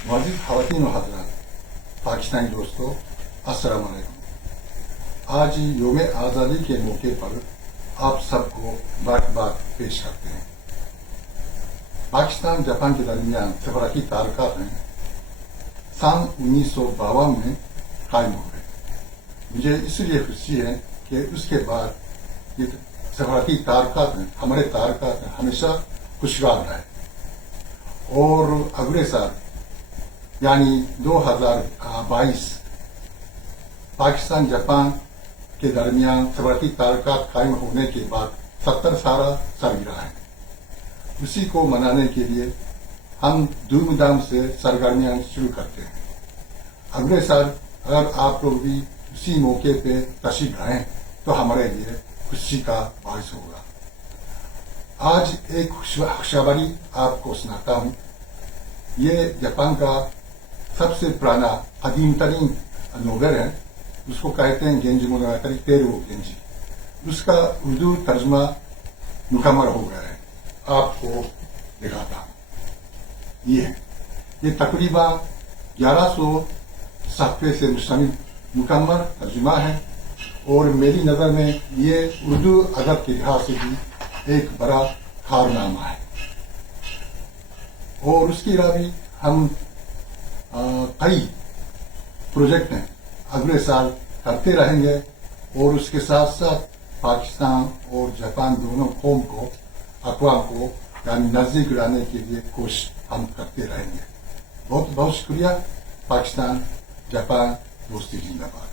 मजीद ख़वातीन व हज़रात, पाकिस्तानी दोस्तों, अस्सलाम वालेकुम। आज योम आज़ादी के मौके पर आप सबको मुबारकबाद पेश करते हैं। पाकिस्तान जापान के दरमियान सफारती ताल्लुकात हैं सन 1952 में कायम हो गए। मुझे इसलिए खुशी है कि उसके बाद ये सफारती ताल्लुकात हैं, हमारे ताल्लुकात हैं, हमेशा खुशहाल रहे। और अगले साल यानी 2022 पाकिस्तान जापान के दरमियान सफारती ताल्लुकात कायम होने के बाद 70 साल सालगिरह है। उसी को मनाने के लिए हम धूमधाम से सरगर्मियां शुरू करते हैं। अगले साल अगर आप लोग भी उसी मौके पे तशरीफ लाएं तो हमारे लिए खुशी का बायस होगा। आज एक खुशखबरी आपको सुनाता हूँ। ये जापान का सबसे पुराना कदीम तरीन नोवेल है। उसको कहते हैं गेंजी मोनोगातारी, तेरुओ गेंजी। उसका उर्दू तर्जमा मुकम्मल हो गया है। आपको दिखाता हूँ। ये तकरीबन 1100 सफ़े से मुश्तमिल मुकम्मल तर्जुमा है और मेरी नज़र में ये उर्दू अदब के लिहाज से भी एक बड़ा कारनामा है। और उसके अलावा भी हम कई प्रोजेक्ट हैं अगले साल करते रहेंगे और उसके साथ साथ पाकिस्तान और जापान दोनों कौम को, अक़वाम को यानी नज़दीक लाने के लिए कोशिश हम करते रहेंगे। बहुत बहुत शुक्रिया। पाकिस्तान जापान दोस्ती जिंदाबाद।